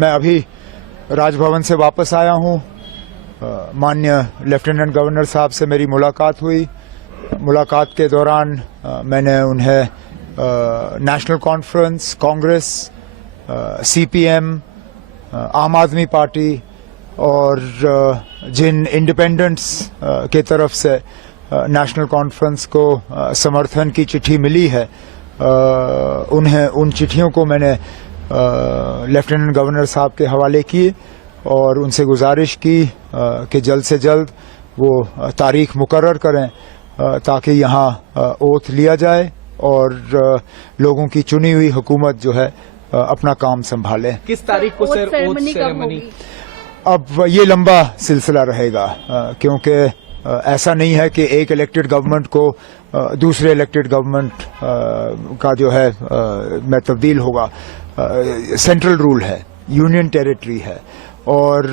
मैं अभी राजभवन से वापस आया हूँ। माननीय लेफ्टिनेंट गवर्नर साहब से मेरी मुलाकात हुई। मुलाकात के दौरान मैंने उन्हें नेशनल कॉन्फ्रेंस, कांग्रेस, सीपीएम, आम आदमी पार्टी और जिन इंडिपेंडेंट्स के तरफ से नेशनल कॉन्फ्रेंस को समर्थन की चिट्ठी मिली है, उन्हें उन चिट्ठियों को मैंने लेफ्टिनेंट गवर्नर साहब के हवाले किए और उनसे गुजारिश की कि जल्द से जल्द वो तारीख मुकर्रर करें ताकि यहाँ ओथ लिया जाए और लोगों की चुनी हुई हुकूमत जो है अपना काम संभाले। किस तारीख को सर ओथ सेरेमनी? अब ये लंबा सिलसिला रहेगा क्योंकि ऐसा नहीं है कि एक इलेक्टेड गवर्नमेंट को दूसरे इलेक्टेड गवर्नमेंट का जो है में तब्दील होगा। सेंट्रल रूल है, यूनियन टेरिटरी है और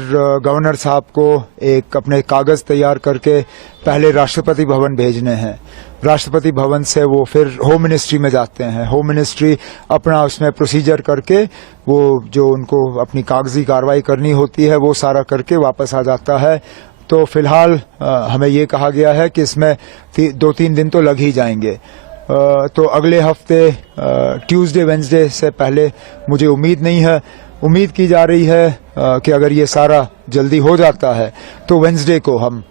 गवर्नर साहब को एक अपने कागज तैयार करके पहले राष्ट्रपति भवन भेजने हैं। राष्ट्रपति भवन से वो फिर होम मिनिस्ट्री में जाते हैं। होम मिनिस्ट्री अपना उसमें प्रोसीजर करके वो जो उनको अपनी कागजी कार्रवाई करनी होती है वो सारा करके वापस आ जाता है। तो फिलहाल हमें ये कहा गया है कि इसमें 2-3 दिन तो लग ही जाएंगे। तो अगले हफ्ते ट्यूसडे वेंसडे से पहले मुझे उम्मीद नहीं है। उम्मीद की जा रही है कि अगर ये सारा जल्दी हो जाता है तो वेंसडे को हम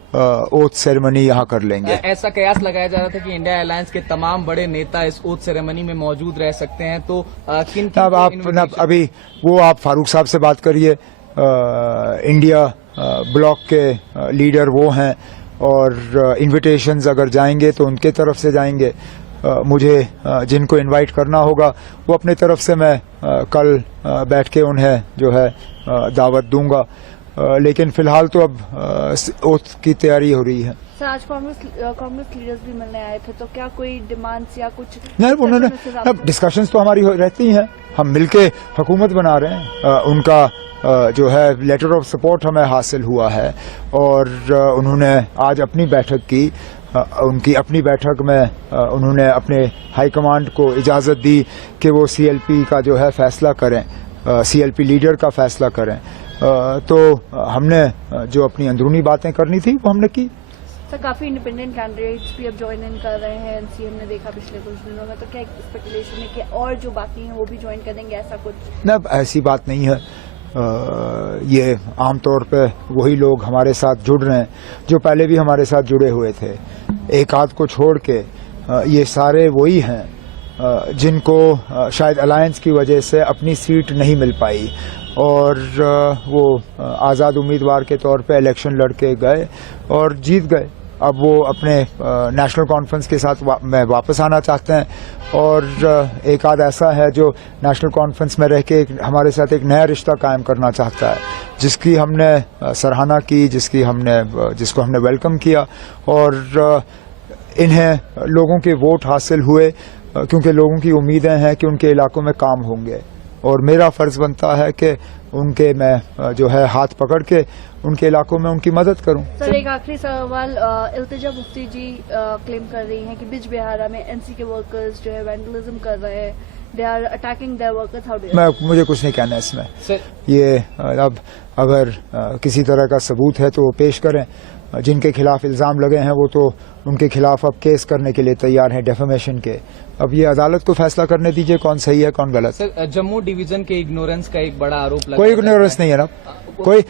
ओथ सेरेमनी यहाँ कर लेंगे। ऐसा कयास लगाया जा रहा था कि इंडिया अलायंस के तमाम बड़े नेता इस ओथ सेरेमनी में मौजूद रह सकते हैं, तो किन अब आप अभी वो आप फारूक साहब से बात करिए। इंडिया ब्लॉक के लीडर वो हैं और इन्विटेशंस अगर जाएंगे तो उनके तरफ से जाएंगे। मुझे जिनको इनवाइट करना होगा वो अपने तरफ से मैं कल बैठ के उन्हें जो है दावत दूंगा। लेकिन फिलहाल तो अब ओथ की तैयारी हो रही है। सर, आज कांग्रेस लीडर्स भी मिलने आए थे, तो क्या कोई डिमांड्स या कुछ नहीं? उन्होंने डिस्कशंस तो हमारी रहती हैं, हम मिलके हुकूमत बना रहे हैं। उनका जो है लेटर ऑफ सपोर्ट हमें हासिल हुआ है और उन्होंने आज अपनी बैठक की। उनकी अपनी बैठक में उन्होंने अपने हाईकमांड को इजाज़त दी कि वो सीएलपी का जो है फैसला करें, सीएलपी लीडर का फैसला करें। तो हमने जो अपनी अंदरूनी बातें करनी थी वो हमने की। सर, काफी इंडिपेंडेंट कैंडिडेट्स भी अब ज्वाइन इन कर रहे हैं। एनसीएम ने देखा पिछले कुछ दिनों में, तो क्या स्पेकुलेशन है कि और जो बाकी हैं वो भी ज्वाइन कर देंगे, ऐसा कुछ? न, ऐसी बात नहीं है। ये आमतौर पे वही लोग हमारे साथ जुड़ रहे हैं जो पहले भी हमारे साथ जुड़े हुए थे। एक आध को छोड़ के ये सारे वही हैं जिनको शायद अलायंस की वजह से अपनी सीट नहीं मिल पाई और वो आज़ाद उम्मीदवार के तौर पे इलेक्शन लड़के गए और जीत गए। अब वो अपने नेशनल कॉन्फ्रेंस के साथ में वापस आना चाहते हैं और एक आध ऐसा है जो नेशनल कॉन्फ्रेंस में रह के हमारे साथ एक नया रिश्ता कायम करना चाहता है, जिसकी हमने सराहना की, जिसको हमने वेलकम किया और इन्हें लोगों के वोट हासिल हुए क्योंकि लोगों की उम्मीदें हैं कि उनके इलाकों में काम होंगे और मेरा फर्ज बनता है कि उनके मैं जो है हाथ पकड़ के उनके इलाकों में उनकी मदद करूं। सर, एक आखिरी सवाल। इल्तिजा मुफ्ती जी क्लेम कर रही हैं कि बिज बिहारा में एनसी के वर्कर्स जो है वैंडलिज्म कर रहे हैं, they are attacking their workers. How do you? मुझे कुछ नहीं कहना इसमें। ये अब अगर किसी तरह का सबूत है तो वो पेश करें। जिनके खिलाफ इल्जाम लगे हैं वो तो उनके खिलाफ अब केस करने के लिए तैयार हैं, डेफेमेशन के। अब ये अदालत को फैसला करने दीजिए कौन सही है कौन गलत। सर, जम्मू डिवीजन के इग्नोरेंस का एक बड़ा आरोप लगा। कोई इग्नोरेंस नहीं है ना, कोई